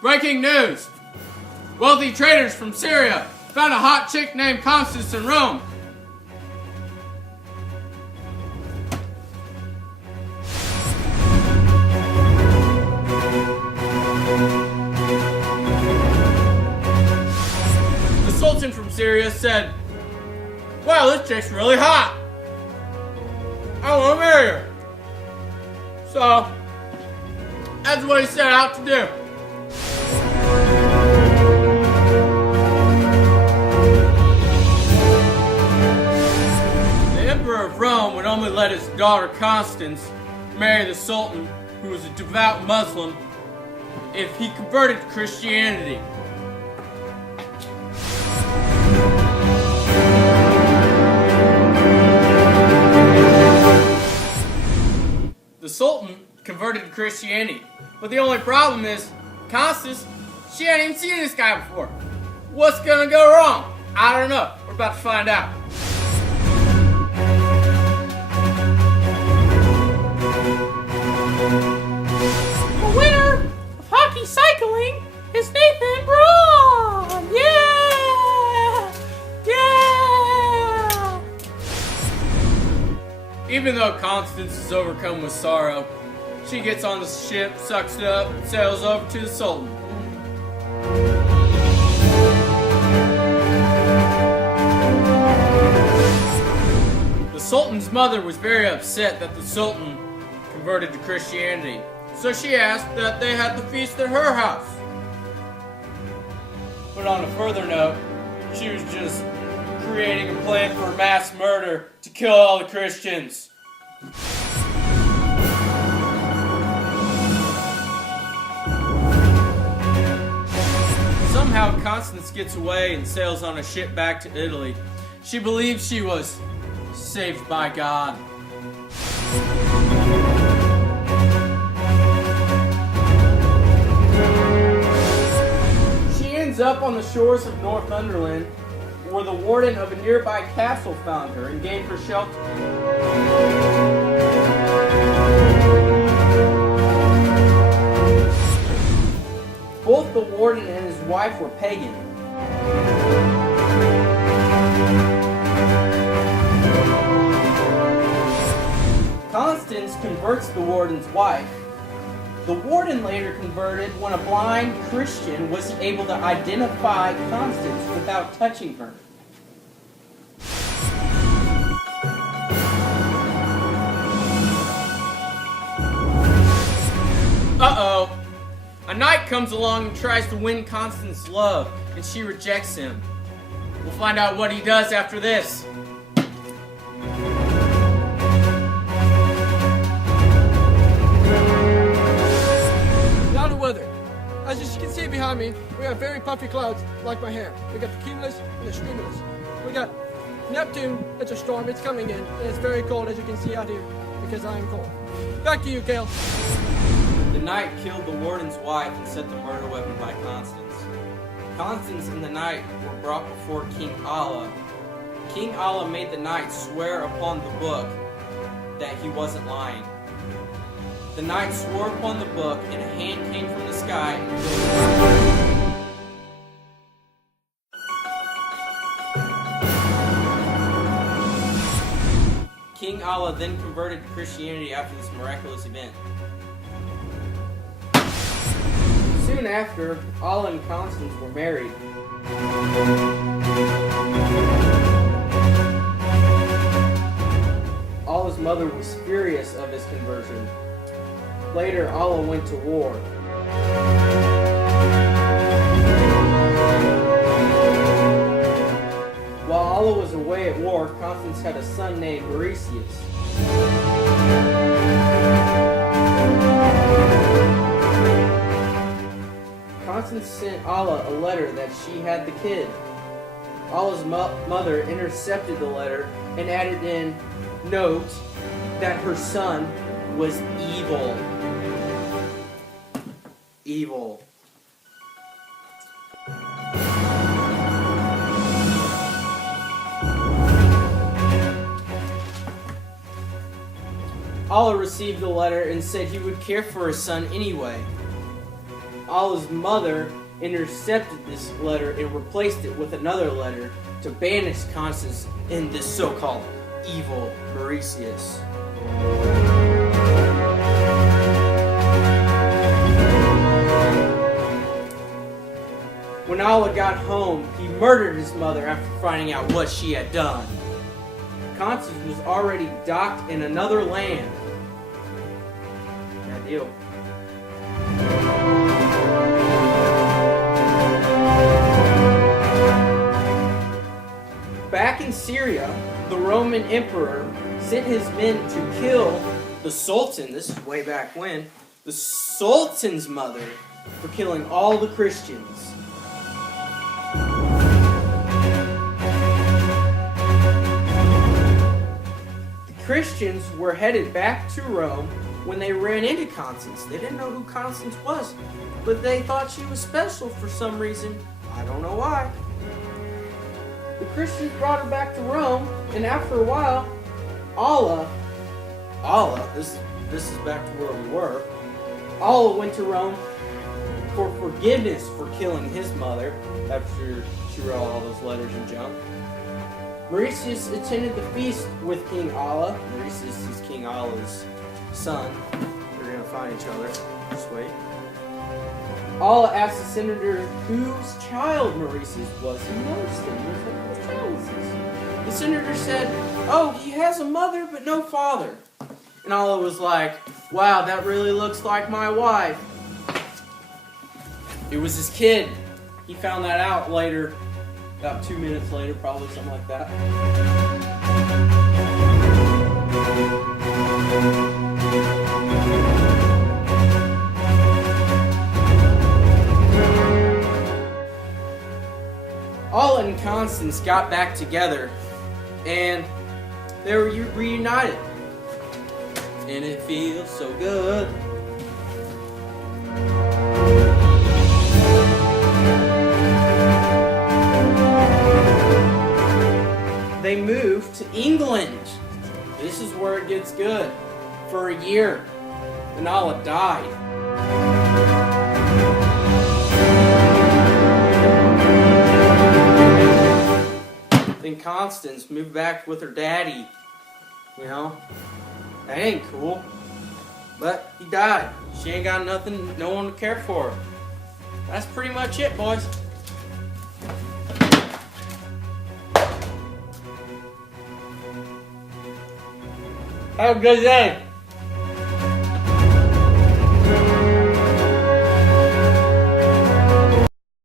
Breaking news! Wealthy traders from Syria found a hot chick named Constance in Rome. The Sultan from Syria said, "Wow, this chick's really hot. I want to marry her." So, that's what he set out to do. The Emperor of Rome would only let his daughter Constance marry the Sultan, who was a devout Muslim, if he converted to Christianity. The Sultan converted to Christianity, but the only problem is, Constance, she hadn't even seen this guy before. What's gonna go wrong? I don't know. We're about to find out. The winner of hockey cycling is Nathan Braun! Yeah! Yeah! Even though Constance is overcome with sorrow, she gets on the ship, sucks it up, and sails over to the Sultan. The Sultan's mother was very upset that the Sultan converted to Christianity, so she asked that they had the feast at her house. But on a further note, she was just creating a plan for mass murder to kill all the Christians. Somehow Constance gets away and sails on a ship back to Italy. She believes she was saved by God. She ends up on the shores of Northumberland, where the warden of a nearby castle found her and gave her shelter. Both the warden and his wife were pagan. Constance converts the warden's wife. The warden later converted when a blind Christian was able to identify Constance without touching her. Uh-oh. A knight comes along and tries to win Constance's love, and she rejects him. We'll find out what he does after this. Now the weather. As you can see behind me, we have very puffy clouds like my hair. We got the cumulus and the streamulus. We got Neptune, it's a storm, it's coming in, and it's very cold as you can see out here because I am cold. Back to you, Cale. The knight killed the warden's wife and set the murder weapon by Constance. Constance and the knight were brought before King Allah. King Allah made the knight swear upon the book that he wasn't lying. The knight swore upon the book, and a hand came from the sky and killed him. King Allah then converted to Christianity after this miraculous event. Soon after, Allah and Constance were married. Allah's mother was furious of his conversion. Later, Allah went to war. While Allah was away at war, Constance had a son named Mauritius. Constance sent Allah a letter that she had the kid. Allah's mother intercepted the letter and added in note that her son was evil. Evil. Allah received the letter and said he would care for his son anyway. Allah's mother intercepted this letter and replaced it with another letter to banish Constance and this so-called evil Mauritius. When Allah got home, he murdered his mother after finding out what she had done. Constance was already docked in another land. Bad deal. Back in Syria, the Roman emperor sent his men to kill the Sultan, this is way back when, the Sultan's mother for killing all the Christians. The Christians were headed back to Rome when they ran into Constance. They didn't know who Constance was, but they thought she was special for some reason. I don't know why. The Christians brought her back to Rome, and after a while, Allah, this is back to where we were, Allah went to Rome for forgiveness for killing his mother after she wrote all those letters and junk. Mauritius attended the feast with King Allah. Mauritius is King Allah's son. They're going to find each other. Just wait. Allah asked the senator whose child Mauritius was. He noticed him. He was like, whose child is this? The senator said, oh, he has a mother but no father. And Allah was like, wow, that really looks like my wife. It was his kid. He found that out later, about 2 minutes later, probably something like that. Allah and Constance got back together, and they were reunited. And it feels so good. They moved to England. This is where it gets good. For a year. Then Allah died. Then Constance moved back with her daddy. You know? That ain't cool. But he died. She ain't got nothing, no one to care for her. That's pretty much it, boys. Have a good day.